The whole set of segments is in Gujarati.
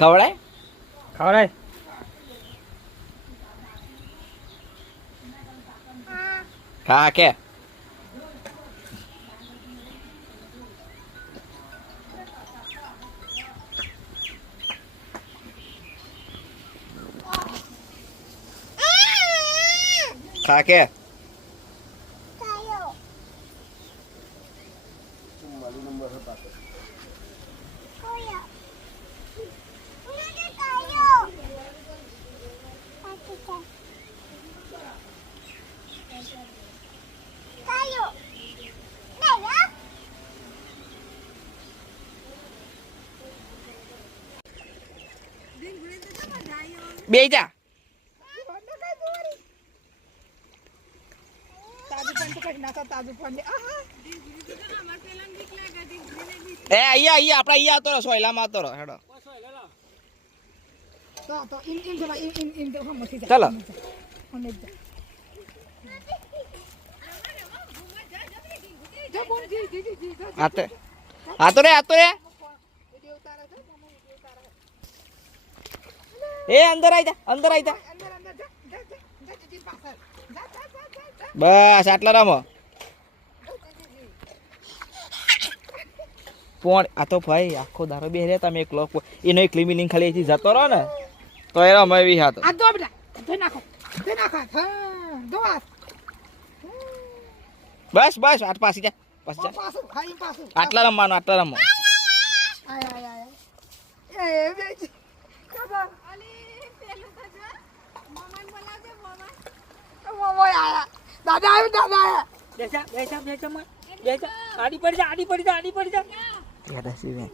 ખવડાય ખવડાય ખા કે ખા કે બે જા એ અહીંયા આપડા અહીંયા આવતો રહો સોયલામાં આવતો રહો હેડો ચાલો આતો રે એ અંદર આવી જા બસ આટલા રમો પણ આ તો ભાઈ આખો દારો બે રે તમે એક લોક એનો એક લીમી ખાલી અહીંથી જતો રહો ને તો એ રમે એવી હાથ બસ આટ પાછી જા આટલા રમો દાદા આડી પડી જા યાદ હશે બેન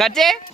કચે